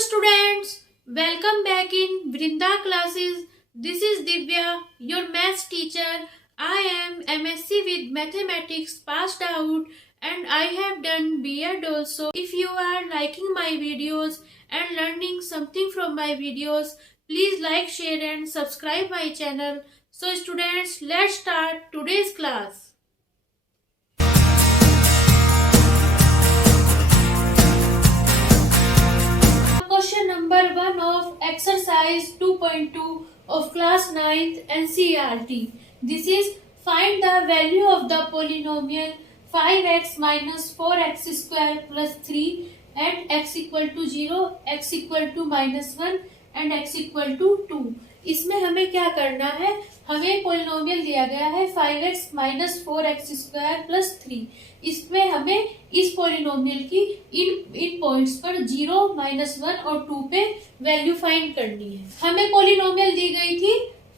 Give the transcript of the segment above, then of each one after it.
students, welcome back in Vrinda classes. This is Divya, your maths teacher. I am MSc with mathematics passed out and I have done B.Ed also. If you are liking my videos and learning something from my videos, please like, share and subscribe my channel. So students, let's start today's class. Question number 1 of exercise 2.2 of class 9th NCERT. This is find the value of the polynomial 5x minus 4x square plus 3 at x equal to 0, x equal to minus 1 and x equal to 2. इसमें हमें क्या करना है, हमें polynomial दिया गया है 5x minus 4x square plus 3. इसमें हमें इस पोलिनोमियल की इन पॉइंट्स पर 0, -1 और 2 पे वैल्यू फाइंड करनी है. हमें पोलिनोमियल दी गई थी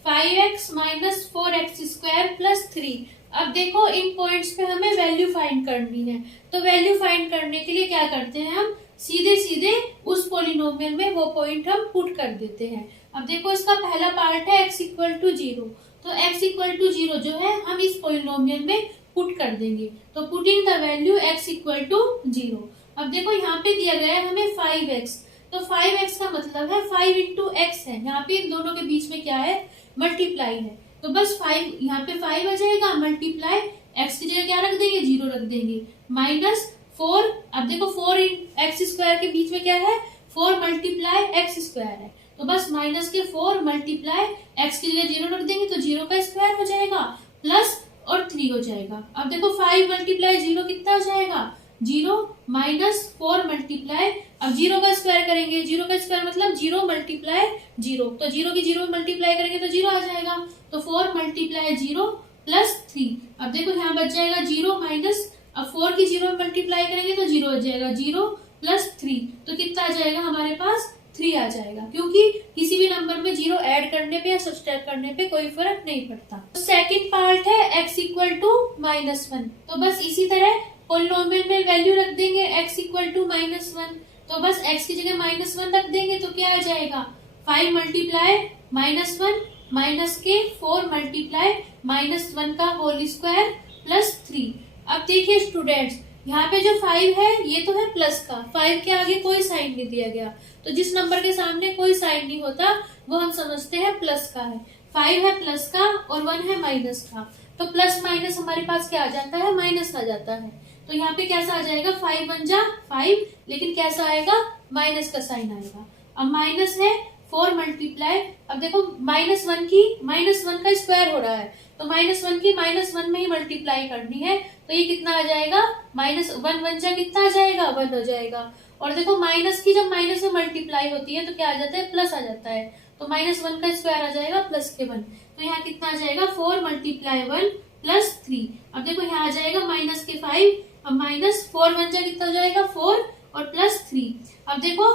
5x minus 4x square plus 3. अब देखो इन पॉइंट्स पे हमें वैल्यू फाइंड करनी है, तो वैल्यू फाइंड करने के लिए क्या करते हैं, हम सीधे सीधे उस पोलिनोमियल में वो पॉइंट हम पुट कर देते हैं. अब देखो इसका पहला पार्ट है x इक्वल टू 0, तो x इक्वल टू 0 जो है हम इस पोलिनोमियल में पुट कर देंगे. तो putting the value x equal to 0. अब देखो यहाँ पे दिया गया है हमें 5x, तो 5x का मतलब है 5 इंटू एक्स है. यहाँ पे इन दोनों के बीच में क्या है, मल्टीप्लाई है. तो बस 5 यहाँ पे 5 आ जाएगा, मल्टीप्लाई x की जगह क्या रख देंगे, 0 रख देंगे, माइनस 4. अब देखो 4 एक्स स्क्वायर के बीच में क्या है, 4 मल्टीप्लाई एक्स स्क्वायर है. तो बस माइनस के 4 मल्टीप्लाई एक्स की जगह 0 रख देंगे, तो 0 का स्क्वायर हो जाएगा प्लस और 3 हो जाएगा. अब देखो 5 मल्टीप्लाई 0 कितना हो जाएगा, 0 माइनस 4 मल्टीप्लाई, अब 0 का स्क्वायर करेंगे, 0 का स्क्वायर मतलब 0 मल्टीप्लाई 0, तो 0 की 0 मल्टीप्लाई करेंगे तो 0 आ जाएगा. तो 4 मल्टीप्लाई 0 प्लस 3. अब देखो यहाँ बच जाएगा 0 माइनस, अब 4 की 0 मल्टीप्लाई करेंगे तो 0 हो जाएगा, 0 प्लस 3, तो कितना आ जाएगा हमारे पास, 3 आ जाएगा. क्योंकि किसी भी नंबर में 0 ऐड करने पे या सब्सट्रैक्ट करने पे कोई फर्क नहीं पड़ता. तो सेकंड पार्ट है x इक्वल टू -1, तो बस इसी तरह पोलिनोमियल में वैल्यू रख देंगे x इक्वल टू -1, तो बस x की जगह -1 रख देंगे, तो क्या आ जाएगा 5 मल्टीप्लाई -1 माइनस के 4 मल्टीप्लाई -1 का होल स्क्वायर प्लस 3. अब देखिए स्टूडेंट्स, यहाँ पे जो 5 है ये तो है प्लस का, 5 के आगे कोई साइन नहीं दिया गया, तो जिस नंबर के सामने कोई साइन नहीं होता वो हम समझते हैं प्लस का है. 5 है प्लस का और 1 है माइनस का, तो प्लस माइनस हमारे पास क्या आ जाता है, माइनस आ जाता है. तो यहाँ पे कैसा आ जाएगा, 5 बन जा 5, लेकिन कैसा आएगा, माइनस का साइन आएगा. अब माइनस है 4 मल्टीप्लाई, अब देखो -1 का स्क्वायर हो रहा है, तो -1 की -1 में ही मल्टीप्लाई करनी है, तो ये कितना आ जाएगा, -1 बन जा कितना आ जाएगा, 1 हो जाएगा. और देखो माइनस की जब माइनस में मल्टीप्लाई होती है तो क्या आ जाता है, प्लस आ जाता है, तो -1 का स्क्वायर आ जाएगा प्लस के 1, तो यहाँ कितना आ जाएगा 4 मल्टीप्लाई 1 प्लस 3. अब देखो यहाँ आ जाएगा माइनस के 5, अब माइनस 4 बन जा कितना हो जाएगा 4 और प्लस 3. अब देखो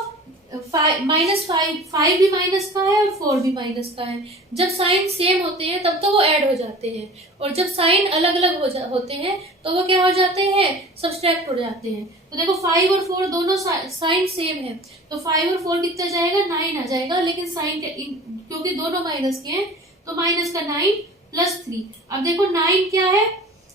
-5 भी माइनस का है और 4 भी माइनस का है. जब साइन सेम होते हैं तब तो वो ऐड हो जाते हैं, और जब साइन अलग अलग होते हैं तो वो क्या हो जाते हैं, सब्सट्रैक्ट हो जाते हैं. तो देखो 5 और 4 दोनों साइन सेम है, तो 5 और 4 कितना जाएगा, 9 आ जाएगा, लेकिन साइन क्योंकि दोनों माइनस के हैं तो माइनस का 9 प्लस 3. अब देखो 9 क्या है,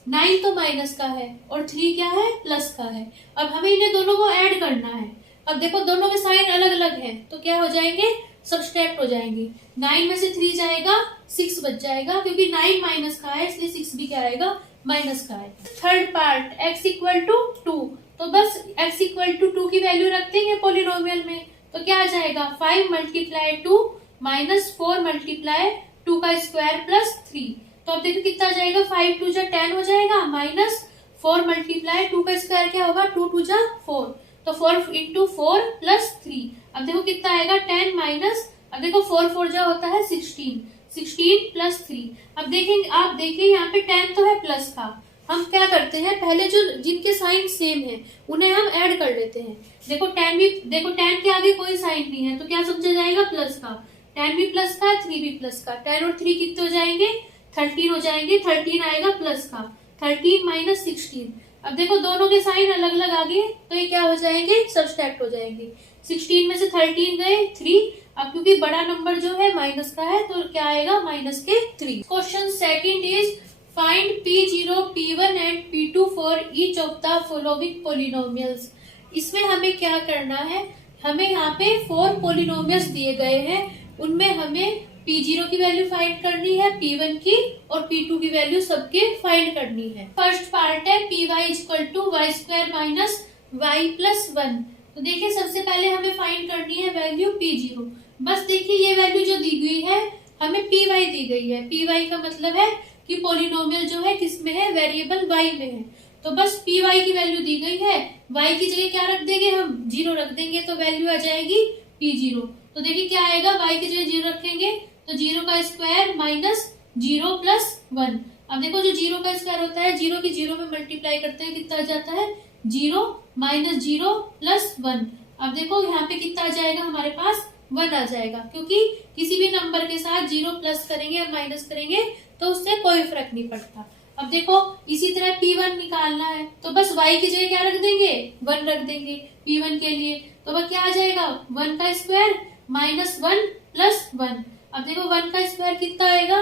9 तो माइनस का है और 3 क्या है, प्लस का है. अब हमें इन्हें दोनों को ऐड करना है. अब देखो दोनों के साइन अलग अलग हैं, तो क्या हो जाएंगे, सब्सट्रैक्ट हो जाएंगे. 9 में से 3 जाएगा, 6 बच जाएगा, क्योंकि 9 माइनस का है इसलिए 6 भी क्या आएगा, माइनस का है. Third part x equal to 2, तो बस x इक्वल टू 2 की वैल्यू रख देंगे पोलिनोमियल में, तो क्या आ जाएगा 5 मल्टीप्लाई 2 माइनस 4 मल्टीप्लाई 2 का स्क्वायर प्लस 3. तो अब देखो कितना आ जाएगा, 5 2 जा 10 हो जाएगा, माइनस 4 मल्टीप्लाई 2 का स्क्वायर क्या होगा, 2 2 जा 4, तो 4 इंटू 4 प्लस 3. अब देखो कितना आएगा 10 माइनस, अब देखो 4 4 जा होता है 16 प्लस 3. अब देखेंगे, आप देखिए यहाँ पे 10 तो है प्लस का, हम क्या करते हैं पहले जो जिनके साइन सेम है उन्हें हम ऐड कर लेते हैं. देखो 10 के आगे कोई साइन नहीं है तो क्या समझा जाएगा, प्लस का. 10 भी प्लस का, 3 भी प्लस का, 10 और 3 कितने हो जाएंगे, 13 हो जाएंगे, 13 आएगा प्लस का, 13 माइनस 16. अब देखो दोनों के साइन अलग अलग आ गए, तो ये क्या हो जाएंगे, सब्सट्रैक्ट हो जाएंगे. 16 में से 13 गए 3। अब क्योंकि बड़ा नंबर जो है माइनस का है तो क्या आएगा माइनस के 3। Question second is find P0, P1 and P2 for each of the following polynomials. इसमें हमें क्या करना है, हमें यहाँ पे 4 पॉलिनोमियल्स दिए गए हैं, उनमें हमें P0 की वैल्यू फाइंड करनी है, P1 की और P2 की वैल्यू सबके फाइंड करनी है। फर्स्ट पार्ट है Py = y² minus y plus 1। तो देखिए सबसे पहले हमें फाइंड करनी है वैल्यू P0। बस देखिए ये वैल्यू जो दी गई है हमें Py दी गई है। Py का मतलब है कि पॉलिनोमियल जो है किस में है, वेरिएबल y में है। तो बस Py की वैल्यू दी गई है, y की जगह क्या रख देंगे हम, 0 रख देंगे तो वैल्यू आ जाएगी P0। तो देखिए क्या आएगा, y की जगह 0 रखेंगे तो 0 का स्क्वायर माइनस 0 प्लस 1। अब देखो जो 0 का स्क्वायर होता है 0 की 0 में मल्टीप्लाई करते हैं कितना आ जाता है 0 माइनस 0 प्लस 1। अब देखो यहाँ पे कितना आ जाएगा, हमारे पास 1 आ जाएगा, क्योंकि किसी भी नंबर के साथ 0 प्लस करेंगे या माइनस करेंगे तो उससे कोई फर्क नहीं पड़ता। अब देखो इसी तरह P1 निकालना है तो बस y की जगह क्या रख देंगे, 1 रख देंगे P1 के लिए। तो वह क्या आ जाएगा, 1 का स्क्वायर माइनस 1 प्लस 1। अब देखो 1 का स्क्वायर कितना आएगा,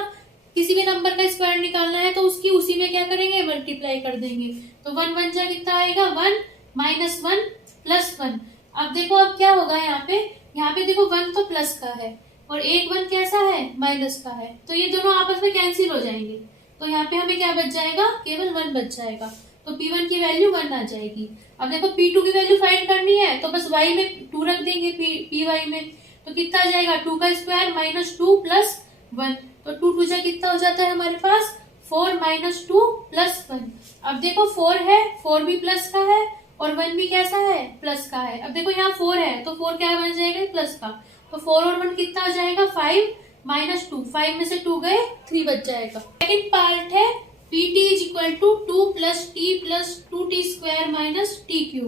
किसी भी नंबर का स्क्वायर निकालना है तो उसकी उसी में क्या करेंगे, मल्टीप्लाई कर देंगे। तो 1 1 जा कितना आएगा, 1 माइनस 1 प्लस 1। अब देखो अब क्या होगा यहाँ पे देखो 1 तो प्लस का है और एक 1 कैसा है, माइनस का है, तो ये दोनों आपस में कैंसिल हो जाएंगे। तो यहाँ पे हमें क्या बच जाएगा, केवल 1 बच जाएगा। तो P1 की वैल्यू 1 आ जाएगी। अब देखो P2 की वैल्यू फाइंड करनी है तो बस y में 2 रख देंगे Py में, तो कितना आ जाएगा, 2 का स्क्वायर माइनस 2 प्लस 1। तो 2 2 जा कितना हो जाता है हमारे पास, 4 माइनस 2 प्लस 1। अब देखो 4 है, 4 भी प्लस का है और 1 भी कैसा है, प्लस का है। अब देखो यहाँ 4 है तो 4 क्या बन जाएगा, प्लस का। तो 4 और 1 कितना आ जाएगा, 5 माइनस 2, 5 में से 2 गए 3 बच जाएगा। सेकंड पार्ट है Pt = 2 plus t plus 2t² minus t³।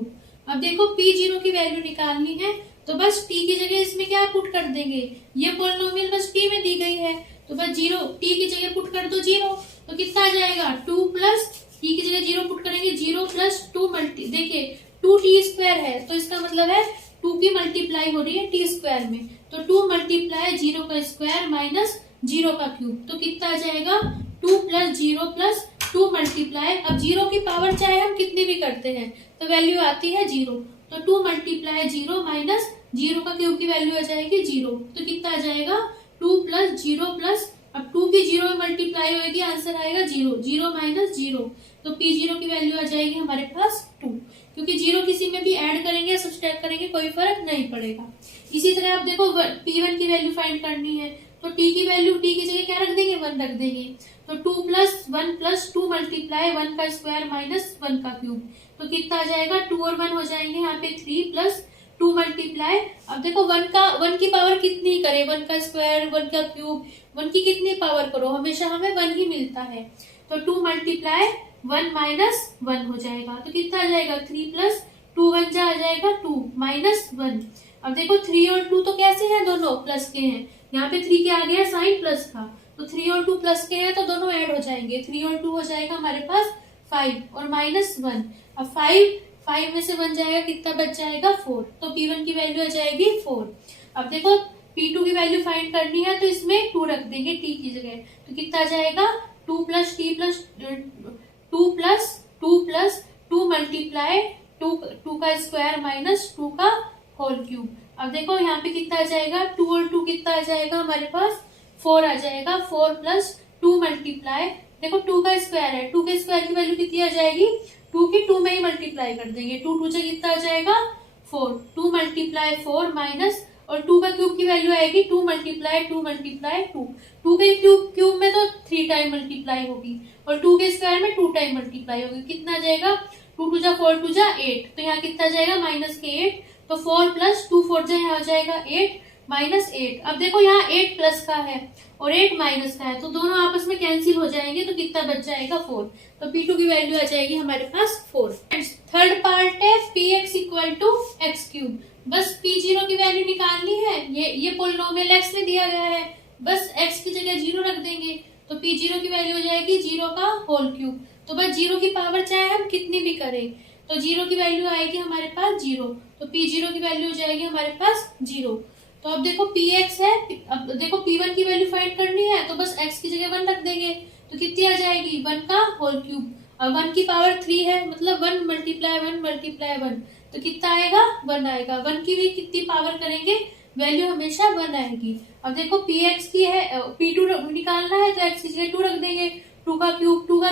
अब देखो P0 की वैल्यू निकालनी है तो बस t की जगह इसमें क्या पुट कर देंगे, ये पॉलिनोमियल बस t में दी गई है तो बस 0 t की जगह पुट कर दो 0। तो कितना आ जाएगा, 2 प्लस t की जगह 0 पुट करेंगे, 0 प्लस 2 मल्टी, देखिए 2t² है तो इसका मतलब है 2 की मल्टीप्लाई हो रही है t² में, तो 2 मल्टीप्लाई 0 का स्क्वायर माइनस 0 का क्यूब। तो कितना आ जाएगा, 2 प्लस 0 प्लस 2 मल्टीप्लाई, अब 0 की पावर चाहे हम कितनी भी करते हैं तो वैल्यू आती है 0। तो 2 मल्टीप्लाई 0 माइनस 0 का क्यूब की वैल्यू आ जाएगी 0। तो कितना आ जाएगा, 2 प्लस 0 प्लस, अब 2 की 0 में मल्टीप्लाई होगी, आंसर आएगा 0, 0 माइनस 0। तो P0 की वैल्यू आ जाएगी हमारे पास 2, क्योंकि 0 किसी में भी ऐड करेंगे सब्सट्रैक्ट करेंगे कोई फर्क नहीं पड़ेगा। इसी तरह आप देखो P1 की वैल्यू फाइंड करनी है तो t की वैल्यू t की जगह क्या रख देंगे, 1 रख देंगे। तो 2 प्लस 1 प्लस 2 मल्टीप्लाई 1 का स्क्वायर माइनस 1 का क्यूब। तो कितना आ जाएगा, 2 और 1 हो जाएंगे यहाँ पे 3 प्लस 2 मल्टीप्लाई, अब देखो 1 की पावर कितनी करें, 1 का स्क्वायर 1 का क्यूब, 1 की कितनी पावर करो, हमेशा हमें 1 ही मिलता है। तो 2 मल्टीप्लाई 1 माइनस 1 हो जाएगा। तो कितना आ जाएगा, 3 प्लस 2 1 जा आ जाएगा 2 माइनस 1। अब देखो 3 और 2 तो कैसे हैं, दोनों प्लस के हैं, यहाँ पे 3 के आगे है साइन प्लस का, तो 3 और 2 प्लस के हैं तो दोनों ऐड हो जाएंगे, 3 और 2 हो जाएगा हमारे पास 5 और माइनस 1। अब 5 में से 1 जाएगा, कितना बच जाएगा 4। तो P1 की वैल्यू आ जाएगी 4। अब देखो P2 की वैल्यू फाइंड करनी है तो इसमें 2 रख देंगे t की जगह, तो कितना आ जाएगा, 2 प्लस 2 मल्टीप्लाई 2 का स्क्वायर माइनस 2 का होल क्यूब। अब देखो यहाँ पे कितना आ जाएगा, 2 और 2 कितना आ जाएगा हमारे पास 4 आ जाएगा, 4 प्लस 2 मल्टीप्लाई, देखो 2 का स्क्वायर है, 2 के स्क्वायर की वैल्यू कितनी आ जाएगी, 2 की 2 में ही मल्टीप्लाई कर देंगे, 2 2 से कितना आ जाएगा 4, 2 मल्टीप्लाई 4 माइनस, और 2 का क्यूब की वैल्यू आएगी 2 मल्टीप्लाई 2 मल्टीप्लाई 2, 2 के क्यूब में तो 3 टाइम मल्टीप्लाई होगी और 2 के स्क्वायर में 2 टाइम मल्टीप्लाई होगी, कितना आ जाएगा, 2 2 जा 4 2 जा 8, तो यहाँ कितना आ जाएगा माइनस के 8। तो 4 प्लस 2 4 जा यहाँ आ जाएगा 8 माइनस 8। अब देखो यहाँ 8 प्लस का है और 8 माइनस का है तो दोनों आपस में कैंसिल हो जाएंगे, तो कितना बच जाएगा 4। तो P2 की वैल्यू आ जाएगी हमारे पास 4। थर्ड पार्ट है Px = x³। बस P0 की वैल्यू निकालनी है, ये पॉलिनोमियल x में दिया गया है, बस x की जगह 0 रख देंगे तो P0 की वैल्यू हो जाएगी 0 का होल क्यूब। तो बस 0 की पावर चाहे हम कितनी भी करें तो 0 की वैल्यू आएगी हमारे पास 0, तो P0 की वैल्यू हो जाएगी हमारे पास 0। तो अब देखो Px है, अब देखो P1 की वैल्यू फाइंड करनी है तो बस x की जगह 1 रख देंगे, तो कितनी आ जाएगी 1 का होल क्यूब। अब 1 की पावर 3 है, मतलब 1 मल्टीप्लाई 1 मल्टीप्लाई 1, तो कितना आएगा 1 आएगा। 1 की भी कितनी पावर करेंगे, वैल्यू हमेशा 1 आएगी। अब देखो Px की है, P2 निकालना है तो x की जगह 2 रख देंगे। 2 का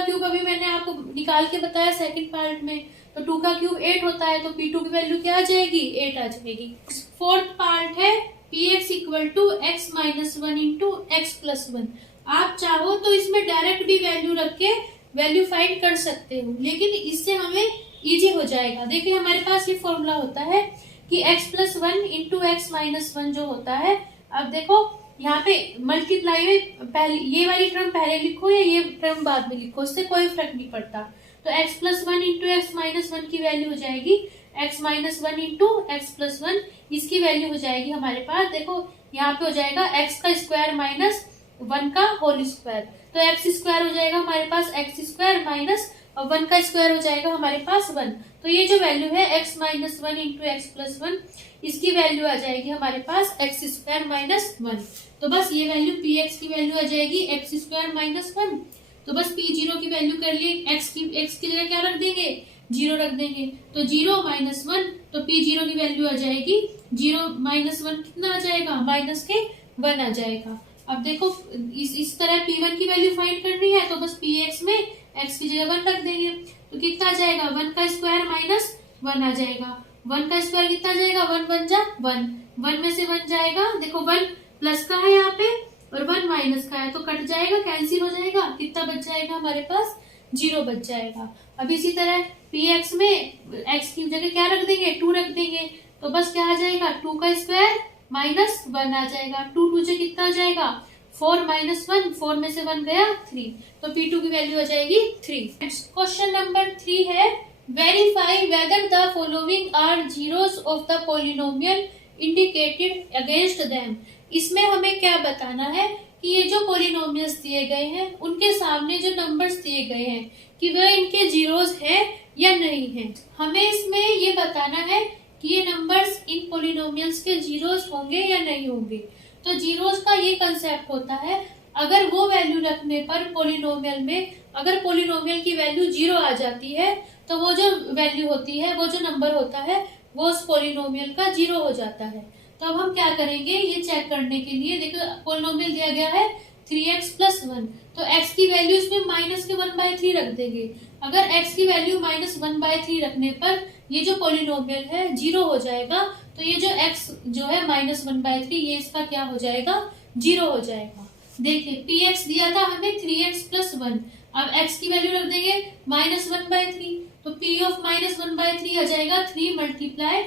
क्यूब अभी मैंने आपको निकाल के बताया सेकंड पार्ट में, तो 2 का क्यूब 8 होता है, तो P2 की वैल्यू क्या आ जाएगी 8 आ जाएगी। फोर्थ पार्ट है Px equal to x minus 1 into x plus 1। आप चाहो तो इसमें डायरेक्ट भी वैल्यू रख के वैल्यू फाइंड कर सकते हो, लेकिन इससे हमें इजी हो जाएगा। देखिए हमारे पास ये फॉर्मूला होता है कि x plus 1 into x minus 1 जो होता है। अब देखो यहाँ पे मल्टीप्लाई में पहले ये वाली टर्म पहले लिखो या ये टर्म बाद में लिखो, इससे कोई फर्क नहीं पड़ता। तो x plus 1 into x minus 1 की वैल्यू हो जाएगी x minus 1 into x plus 1, इसकी वैल्यू हो जाएगी हमारे पास, देखो यहाँ पे हो जाएगा x का स्क्वायर माइनस 1 का होल स्क्वायर, तो x स्क्वायर हो जाएगा हमारे पास x स्क्वायर माइनस 1 का स्क्वायर हो जाएगा हमारे पास 1। तो ये जो वैल्यू है x minus 1 into x plus 1, इसकी वैल्यू आ जाएगी हमारे पास x स्क्वायर माइनस 1। तो बस ये वैल्यू Px की वैल्यू आ जाएगी x स्क्वायर माइनस 1। तो बस P0 की वैल्यू कर लिए, x की जगह क्या रख देंगे 0 रख देंगे, तो 0 माइनस 1, तो P0 की वैल्यू आ जाएगी 0 माइनस 1 कितना आ जाएगा माइनस के 1 आ जाएगा। अब देखो इस तरह P1 की वैल्यू फाइंड करनी है तो बस Px में x की जगह 1 रख देंगे, तो कितना आ जाएगा 1 का स्क्वायर माइनस 1 आ जाएगा। 1 का स्क्वायर कितना आ जाएगा 1 बन जा 1, 1 में से 1 जाएगा, देखो 1 प्लस का है यहाँ पे और 1 माइनस का है, तो कट जाएगा कैंसिल हो जाएगा, कितना बच जाएगा हमारे पास 0 बच जाएगा। अब इसी तरह Px में x की जगह क्या रख देंगे 2 रख देंगे, तो बस क्या आ जाएगा 2 का स्क्वायर माइनस 1 आ जाएगा। 2 2 से कितना आ जाएगा 4 माइनस 1, 4 में से 1 गया 3, तो P2 की वैल्यू आ जाएगी 3। क्वेश्चन नंबर 3 है verify whether the following are zeros of the polynomial indicated against them. इसमें हमें क्या बताना है कि ये जो पॉलिनोमियल्स दिए गए हैं उनके सामने जो नंबर्स दिए गए हैं कि वह इनके जीरोस है या नहीं है। हमें इसमें ये बताना है कि ये नंबर्स इन पॉलिनोमियल्स के जीरोस होंगे या नहीं होंगे। तो जीरोस का ये कंसेप्ट होता है, अगर वो वैल्यू रखने पर पॉलिनोमियल में अगर पॉलिनोमियल की वैल्यू 0 आ जाती है तो वो जो वैल्यू होती है, वो जो नंबर होता है वो उस पॉलिनोमियल का 0 हो जाता है। तो अब हम क्या करेंगे ये चेक करने के लिए, देखो पॉलिनोमियल दिया गया है 3x प्लस 1, तो x की वैल्यू इसमें माइनस के 1/3 रख देंगे। अगर x की वैल्यू माइनस 1/3 रखने पर ये जो पॉलिनोमियल है 0 हो जाएगा, तो ये जो x जो है माइनस 1/3 ये इसका क्या हो जाएगा 0 हो जाएगा। देखिए Px दिया था हमें 3x प्लस 1, अब x की वैल्यू रख देंगे माइनस 1/3, तो P ऑफ माइनस 1/3 आ जाएगा 3 मल्टीप्लाई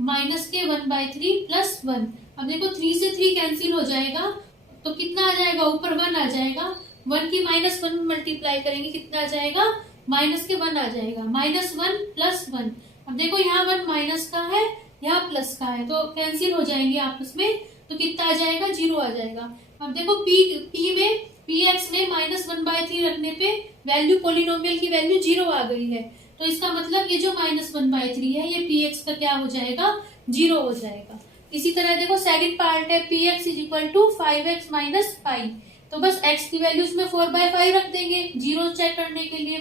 माइनस के 1/3 प्लस 1। अब देखो 3 से 3 कैंसिल हो जाएगा, तो कितना आ जाएगा ऊपर 1 आ जाएगा, 1 की माइनस 1 मल्टीप्लाई करेंगे कितना आ जाएगा माइनस के 1 आ जाएगा, माइनस 1 प्लस 1। अब देखो यहाँ 1 माइनस का है यहाँ प्लस का है, तो कैंसिल हो जाएंगे आपस में, तो कितना आ जाएगा 0 आ जाएगा। अब देखो Px में माइनस 1/3 रखने पे वैल्यू पॉलिनोमियल की वैल्यू 0 आ गई है, तो इसका मतलब ये जो माइनस 1/3 है ये Px का क्या हो जाएगा 0 हो जाएगा। इसी तरह देखो सेकंड पार्ट है Px is equal to 5x minus 5, तो बस x की वैल्यू इसमें 4/5 रख देंगे 0 चेक करने के लिए,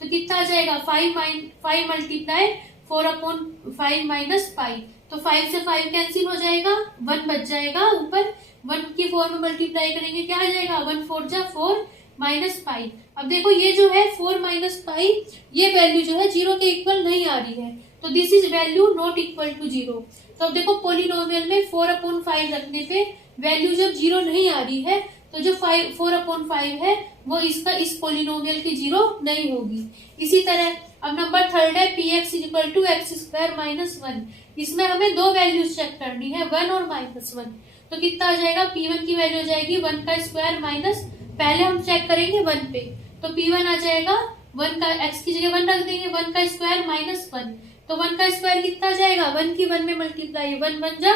तो कितना आ जाएगा 5 मल्टीप्लाई 4/5 माइनस 5, तो 5 से 5 कैंसिल हो जाएगा, 1 बच जाएगा ऊपर, 1 की 4 में मल्टीप्लाई करेंगे क्या आ जाएगा 1 4 जा 4 माइनस 5। अब देखो ये जो है 4 माइनस 5 ये वैल्यू जो है 0 के इक्वल नहीं आ रही है, तो this is value not equal to 0। तो अब देखो पॉलिनोमियल में 4/5 रखने पे वैल्यू जब 0 नहीं आ रही है, तो जो 4/5 है वो इसका इस पॉलिनोमियल की 0 नहीं होगी। इसी तरह अब नंबर थर्ड है Px is equal to x square minus 1, इसमें हमें दो वैल्यूज चेक करनी है 1 और माइनस 1, तो कितना आ जाएगा P1 की वैल्यू हो जाएगी 1 का स्क्वायर माइनस, पहले हम चेक करेंगे 1 पे, तो P1 आ जाएगा 1 का x की जगह 1 रख देंगे 1 का स्क्वायर माइनस 1, तो 1 का स्क्वायर कितना आ जाएगा 1 की 1 में मल्टीप्लाई 1 1 जा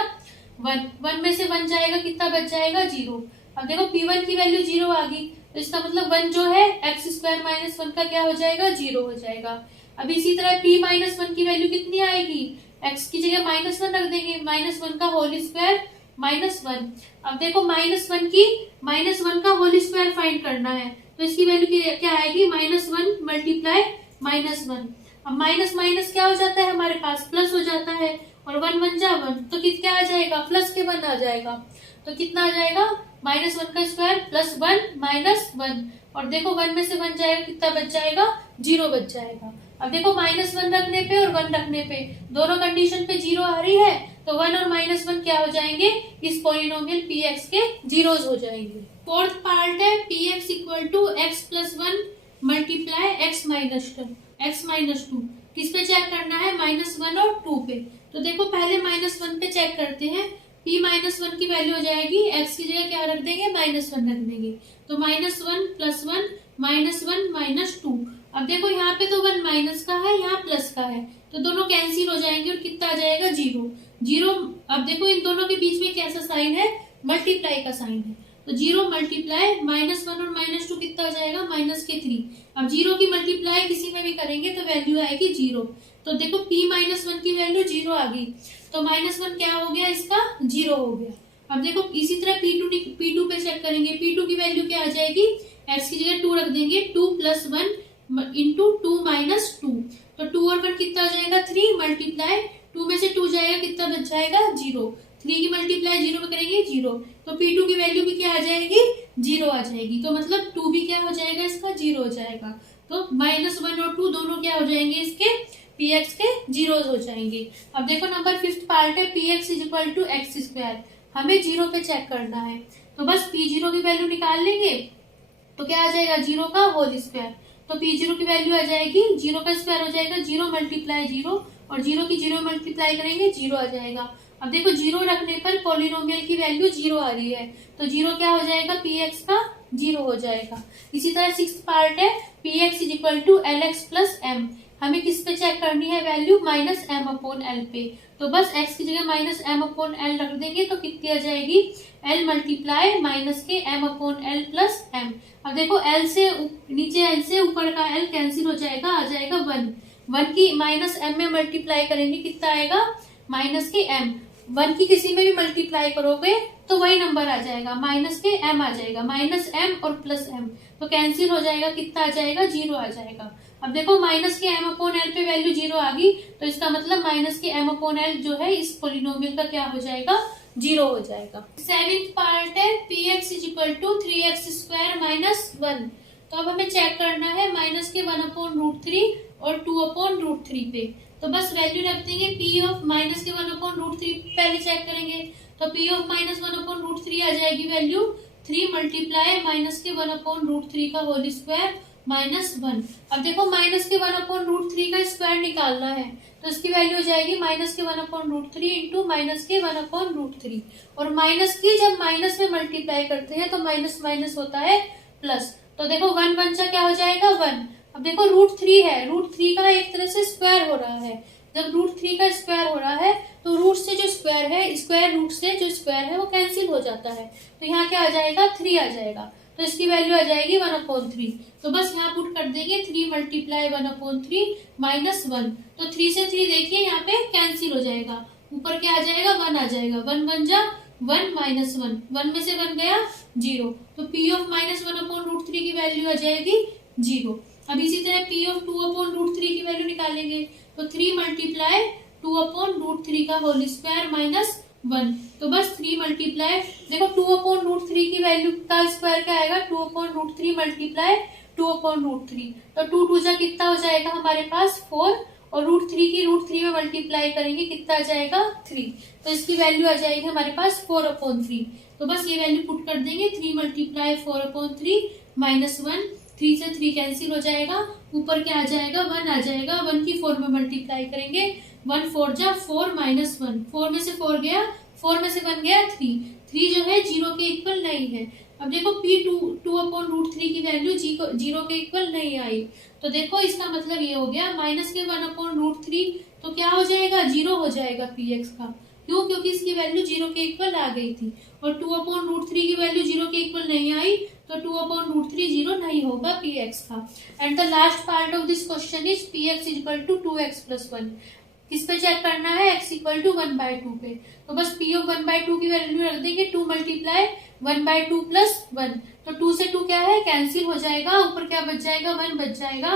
1, 1 में से 1 जाएगा कितना बच जाएगा 0। अब देखो P1 की वैल्यू 0 आ गई, तो इसका मतलब 1 जो है एक्स स्क्वायर माइनस 1 का क्या हो जाएगा 0 हो जाएगा। अब इसी तरह P माइनस 1 की वैल्यू कितनी आएगी एक्स की जगह -1 रख देंगे, -1 का होल स्क्वायर -1। अब देखो -1 का होल स्क्वायर फाइंड करना है, तो इसकी वैल्यू क्या आएगी, -1 मल्टीप्लाई -1। अब माइनस माइनस क्या हो जाता है हमारे पास, प्लस हो जाता है, और 1 1 जा 1, तो क्या आ जाएगा, प्लस के 1 आ जाएगा। तो कितना आ जाएगा, -1 का स्क्वायर प्लस 1 -1। और देखो 1 में से 1 जाएगा, कितना बच जाएगा, 0 बच जाएगा। अब देखो -1 रखने पे और 1 रखने पे दोनों कंडीशन पे 0 आ रही है, तो 1 और -1 क्या हो जाएंगे, इस पॉलिनोमियल px के जीरोस हो जाएंगे। फोर्थ पार्ट है px equal to x plus 1 multiply x minus 2। किस पे चेक करना है, -1 और 2 पे। तो देखो पहले -1 पे चेक करते हैं, p -1 की वैल्यू हो जाएगी, x की जगह क्या रख देंगे, -1 रख देंगे, तो -1 प्लस 1 -1 -2। अब देखो यहाँ पे तो 1 माइनस का है, यहाँ प्लस का है, तो दोनों कैंसिल हो जाएंगे और कितना आ जाएगा, 0। अब देखो इन दोनों के बीच में कैसा साइन है, मल्टीप्लाई का साइन है, तो 0 मल्टीप्लाई -1 और -2 कितना हो जाएगा, -3। अब 0 की मल्टीप्लाई किसी में भी करेंगे तो वैल्यू आएगी 0। तो देखो p -1 की वैल्यू 0 आ गई, तो -1 क्या हो गया, इसका 0 हो गया। अब देखो इसी तरह p2 पे चेक करेंगे, p2 की वैल्यू क्या आ जाएगी, x की जगह 2 रख देंगे, 2 प्लस 1 इंटू 2 माइनस 2, तो 2 और 1 कितना हो जाएगा, 3 मल्टीप्लाई 2 में से 2 जाएगा, कितना बच जाएगा, 0। 3 की मल्टीप्लाई 0 में करेंगे 0, तो p2 की वैल्यू भी क्या आ जाएगी, 0 आ जाएगी। तो मतलब 2 भी क्या हो जाएगा, इसका 0 हो जाएगा। तो -1 और 2 दोनों क्या हो जाएंगे, इसके px के जीरोस हो जाएंगे। अब देखो नंबर 5th पार्ट है px is equal to x square. हमें 0 पे चेक करना है, तो बस p0 की वैल्यू निकाल लेंगे, तो क्या आ जाएगा, 0 का होल स्क्वायर। तो p0 की वैल्यू आ जाएगी, 0 का स्क्वायर हो जाएगा 0 मल्टीप्लाई 0, और 0 की 0 मल्टीप्लाई करेंगे 0 आ जाएगा। अब देखो 0 रखने पर पॉलिनोमियल की वैल्यू 0 आ रही है, तो 0 क्या हो जाएगा, px का 0 हो जाएगा। इसी तरह 6th पार्ट है px is equal to lx plus m। हमें किस पे चेक करनी है वैल्यू, -m/l पे, तो बस x की जगह -m/l रख देंगे, तो कितनी आ जाएगी, l मल्टीप्लाई माइनस के m/l प्लस m। अब देखो l से नीचे l से ऊपर का l कैंसिल हो जाएगा, आ जाएगा 1 की -m में मल्टीप्लाई करेंगे, कितना आएगा, माइनस के m। 1 की किसी में भी मल्टीप्लाई करोगे तो वही नंबर आ जाएगा, माइनस के m आ जाएगा, -m और प्लस m, तो कैंसिल हो जाएगा, कितना आ जाएगा, 0 आ जाएगा। अब देखो माइनस के m/l पे वैल्यू 0 आ गई, तो इसका मतलब माइनस के m/l जो है इस पॉलिनोमियल का क्या हो जाएगा, 0 हो जाएगा। 7th पार्ट है px is equal to 3x square minus 1। तो अब हमें चेक करना है माइनस के 1/√3 और 2/√3 पे, तो बस वैल्यू रख देंगे, p ऑफ माइनस के 1/√3 पहले चेक करेंगे, तो p ऑफ -1/√3 आ जाएगी वैल्यू 3 मल्टीप्लाई माइनस के 1/√3 का होल स्क्वायर -1। अब देखो माइनस के 1/√3 का स्क्वायर निकालना है, तो इसकी वैल्यू हो जाएगी माइनस के 1/√3 इंटू माइनस के 1/√3, और माइनस की जब माइनस में मल्टीप्लाई करते हैं तो माइनस माइनस होता है प्लस, तो देखो 1 1 सा क्या हो जाएगा, 1। अब देखो √3 है, √3 का एक तरह से स्क्वायर हो रहा है, जब √3 का स्क्वायर हो रहा है तो रूट से जो स्क्वायर है, स्क्वायर रूट से जो स्क्वायर है वो कैंसिल हो जाता है, तो यहाँ क्या आ जाएगा, 3 आ जाएगा, तो इसकी वैल्यू आ जाएगी 1/3। तो बस यहाँ पुट कर देंगे 3 मल्टीप्लाई 1/3 माइनस 1, तो 3 से 3 देखिए यहाँ पे कैंसिल हो जाएगा, ऊपर क्या आ जाएगा, 1 आ जाएगा, 1 1 जा 1 माइनस 1, 1 में से 1 गया 0, तो p ऑफ -1/√3 की वैल्यू आ जाएगी 0। अब इसी तरह p ऑफ 2/√3 की वैल्यू निकालेंगे, तो 3 मल्टीप्लाई 2/√3 का होल स्क्वायर माइनस 1, तो बस 3 मल्टीप्लाई, देखो 2/√3 की वैल्यू का स्क्वायर क्या आएगा, 2/√3 मल्टीप्लाई 2/√3, तो 2 2 जा कितना हो जाएगा हमारे पास 4, और √3 की √3 में मल्टीप्लाई करेंगे, कितना आ जाएगा 3, तो इसकी वैल्यू आ जाएगी हमारे पास 4/3। तो बस ये वैल्यू पुट कर देंगे, 3 मल्टीप्लाई 4/3 माइनस 1, 3 से 3 कैंसिल हो जाएगा, ऊपर क्या आ जाएगा, 1 आ जाएगा, 1 की 4 में मल्टीप्लाई करेंगे, 1 4 जा 4 माइनस 1, 4 में से 4 गया, 4 में से 1 गया 3, 3 जो है 0 के इक्वल नहीं है। अब देखो p 2/√3 की वैल्यू 0 के इक्वल नहीं आई, तो देखो इसका मतलब ये हो गया माइनस के 1/√3, तो क्या हो जाएगा, 0 हो जाएगा px का, क्यों, क्योंकि इसकी वैल्यू 0 के इक्वल आ गई थी, और 2/√3 की वैल्यू 0 के इक्वल नहीं आई, तो 2/√3 0 नहीं होगा px का। And the last part of this question is px is equal to 2x plus 1। किस पे चेक करना है, x इक्वल टू 1/2 पे। तो बस p ऑफ 1/2 की वैल्यू रख देंगे, 2 मल्टीप्लाई 1/2 प्लस 1। तो 2 से 2 क्या है, कैंसिल हो जाएगा, ऊपर क्या बच जाएगा, 1 बच जाएगा।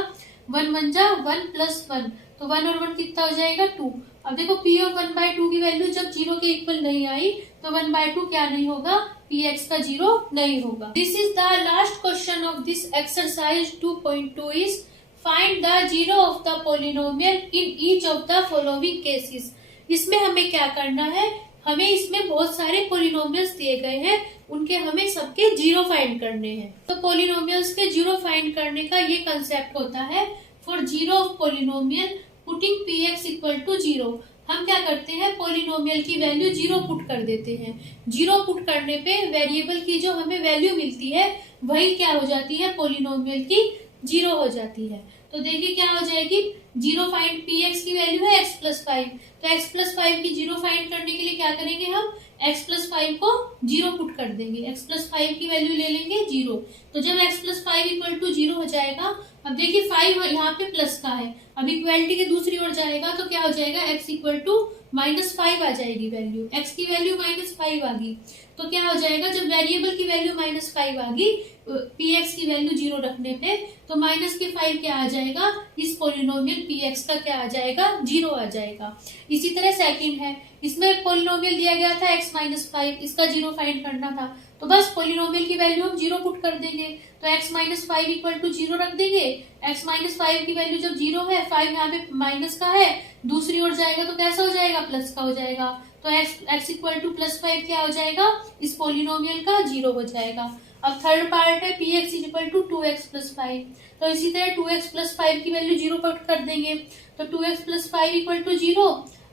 1 1 जा 1 प्लस 1, तो 1 और 1 कितना हो जाएगा, 2। अब देखो p ऑफ 1/2 की वैल्यू जब 0 के इक्वल नहीं आई तो 1/2 क्या नहीं होगा, px का 0 नहीं होगा। This is the last question of this exercise 2.2 is find the zero of the polynomial in each of the following cases. इसमें हमें क्या करना है, हमें इसमें बहुत सारे पोलिनोमियल्स दिए गए हैं, उनके हमें सबके जीरो फाइंड करने हैं। तो पोलिनोमियल्स के जीरो फाइंड करने का ये कंसेप्ट होता है, for zero of polynomial putting px equal to 0। हम क्या करते हैं, पोलिनोमियल की वैल्यू 0 पुट कर देते हैं। 0 पुट करने पे वेरिएबल की जो हमें वैल्यू मिलती है वही क्या हो जाती है, पोलिनोमियल की 0 हो जाती है। तो देखिए क्या हो जाएगी, 0 फाइंड px की वैल्यू है x प्लस 5। तो x प्लस 5 की 0 फाइंड करने के लिए क्या करेंगे, हम x प्लस 5 को 0 पुट कर देंगे, x प्लस 5 की वैल्यू ले लेंगे 0। तो जब x प्लस 5 इक्वल टू 0 हो जाएगा, अब देखिए 5 यहाँ पे प्लस का है, अब इक्वलिटी के दूसरी ओर जाएगा तो क्या हो जाएगा, x इक्वल टू -5 आ जाएगी वैल्यू, x की वैल्यू -5 आ गई। तो क्या हो जाएगा, जब वेरिएबल की वैल्यू -5 आ गई px की वैल्यू 0 रखने पे, तो -5 क्या आ जाएगा, इस पोलिनोमियल px का क्या आ जाएगा, 0 आ जाएगा। इसी तरह सेकंड है, इसमें पोलिनोमियल दिया गया था x -5, इसका 0 फाइंड करना था, तो बस पोलिनोमियल की वैल्यू हम 0 पुट कर देंगे। तो x -5 इक्वल टू 0 रख देंगे, x -5 की वैल्यू जब 0 है, 5 यहाँ पे माइनस का है, दूसरी ओर जाएगा तो कैसा हो जाएगा, प्लस का हो जाएगा। तो x इक्वल टू +5 क्या हो जाएगा, इस पोलिनोमियल का 0 हो जाएगा। अब थर्ड पार्ट है px equal to 2x plus 5। तो इसी तरह 2x प्लस 5 की वैल्यू 0 पुट कर देंगे, तो 2x प्लस 5 इक्वल टू 0।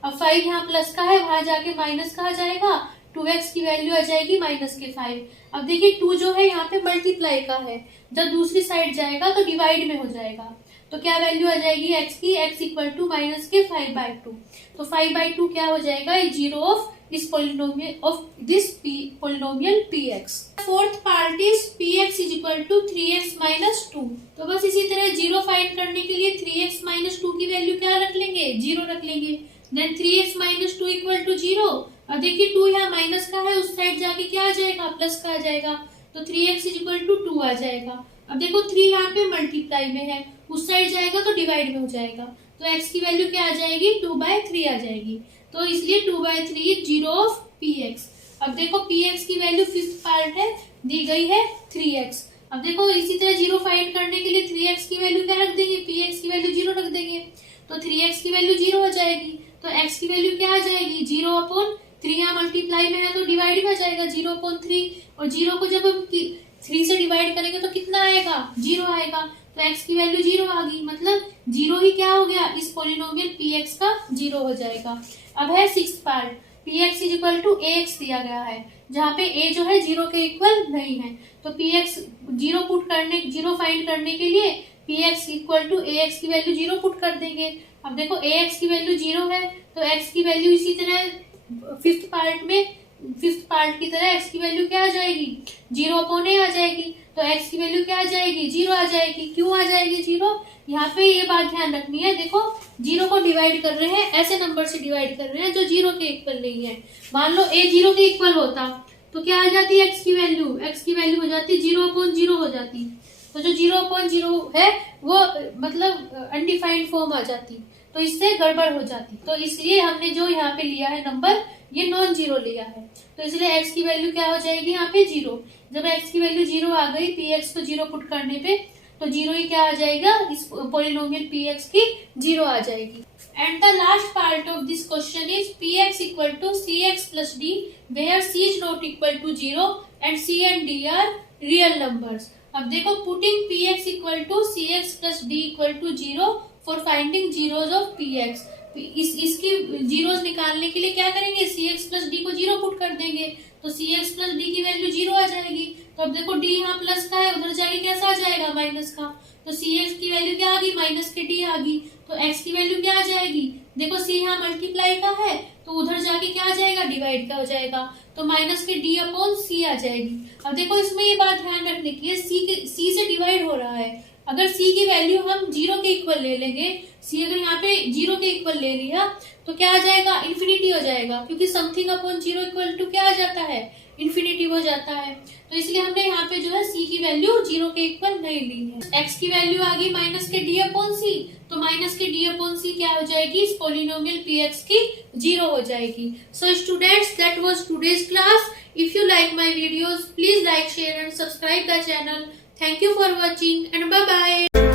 अब 5 यहाँ प्लस का है, वहां जाके माइनस का आ जाएगा, 2x की वैल्यू आ जाएगी -5। अब देखिए 2 जो है यहाँ पे मल्टीप्लाई का है, जब दूसरी साइड जाएगा तो डिवाइड में हो जाएगा, तो क्या वैल्यू आ जाएगी x की, x इक्वल टू -5/2। तो 5/2 क्या हो जाएगा, जीरो ऑफ इस polynomial of this polynomial px। Fourth part is px is equal to 3x - 2। तो बस इसी तरह 0 फाइंड करने के लिए 3x - 2 की वैल्यू क्या रख लेंगे, 0 रख लेंगे। Then 3x - 2 equal to 0। अब देखिए 2 यहाँ माइनस का है, उस साइड जाके क्या आ जाएगा, प्लस का आ जाएगा, तो 3x इज इक्वल टू 2 आ जाएगा। अब देखो 3 यहाँ पे मल्टीप्लाई में है, उस साइड जाएगा तो डिवाइड में हो जाएगा, तो x की वैल्यू क्या आ जाएगी, 2/3 आ जाएगी। तो इसलिए 2/3 जीरो ऑफ px। अब देखो px की वैल्यू फिफ्थ पार्ट है, दी गई है 3x। अब देखो इसी तरह 0 फाइंड करने के लिए 3x की वैल्यू क्या रख देंगे, px की वैल्यू 0 रख देंगे, तो 3x की वैल्यू 0 हो जाएगी। तो x की वैल्यू क्या आ जाएगी, 0/3, यहाँ मल्टीप्लाई में है तो डिवाइड में आ जाएगा 0/3, और 0 को जब हम 3 से डिवाइड करेंगे तो कितना आएगा, 0 आएगा। तो x की वैल्यू 0 आ गई, मतलब 0 ही क्या हो गया, इस पोलिनोमियल px का 0 हो जाएगा। अब है sixth part, px is equal to ax दिया गया है, जहाँ पे a जो है 0 के इक्वल नहीं है, तो px 0 फाइंड करने के लिए px इक्वल टू ax की वैल्यू 0 पुट कर देंगे। अब देखो ax की वैल्यू 0 है, तो x की वैल्यू इसी तरह फिफ्थ पार्ट की तरह x की वैल्यू क्या आ जाएगी, 0/a आ जाएगी। तो x की वैल्यू क्या आ जाएगी, 0 आ जाएगी। क्यों आ जाएगी 0, यहाँ पे ये बात ध्यान रखनी है। देखो 0 को डिवाइड कर रहे हैं, ऐसे नंबर से डिवाइड कर रहे हैं जो 0 के इक्वल नहीं है। मान लो a 0 के इक्वल होता तो क्या आ जाती x की वैल्यू हो जाती 0/0 हो जाती। तो जो 0/0 है वो मतलब अनडिफाइंड फॉर्म आ जाती, तो इससे गड़बड़ हो जाती। तो इसलिए हमने जो यहाँ पे लिया है नंबर, ये नॉन जीरो लिया है, तो इसलिए x की वैल्यू क्या हो जाएगी यहाँ पे 0। जब x की वैल्यू 0 आ गई, px को 0 पुट करने पे, तो 0 ही क्या आ जाएगा, इस पोलिनोमियल px की 0 आ जाएगी। And the last part of this question is px equal to cx plus d, where c is not equal to 0 and c and d are real numbers. अब देखो putting px equal to cx plus d equal to 0 for finding zeros of px। इसकी zeros निकालने के लिए क्या करेंगे, cx plus d को 0 put कर देंगे, तो cx प्लस d की वैल्यू 0 आ जाएगी। तो अब देखो d यहाँ प्लस का है, उधर जाके कैसा आ जाएगा, माइनस का, तो cx की वैल्यू क्या आ गई, माइनस के d आ गई। तो x की वैल्यू क्या आ जाएगी, देखो c यहाँ मल्टीप्लाई का है तो उधर जाके क्या आ जाएगा, डिवाइड का हो जाएगा, तो माइनस के d/c आ जाएगी। अब देखो इसमें ये बात ध्यान रखने की है, c से डिवाइड हो रहा है, अगर c की वैल्यू हम 0 के इक्वल ले लेंगे, c अगर यहाँ पे 0 के इक्वल ले लिया तो क्या आ जाएगा, इन्फिनिटी हो जाएगा, क्योंकि समथिंग अपॉन 0 इक्वल टू क्या आ जाता है, इन्फिनिटी हो जाता है। तो इसलिए हमने यहाँ पे जो है c की वैल्यू 0 के इक्वल नहीं ली है। x की वैल्यू आ गई माइनस के d अपॉन सी, तो माइनस के d अपॉन सी क्या हो जाएगी, इस पोलिनोमियल px की 0 हो जाएगी। So students, that was today's class. If you like my videos, please like, share and subscribe the channel. Thank you for watching and bye bye.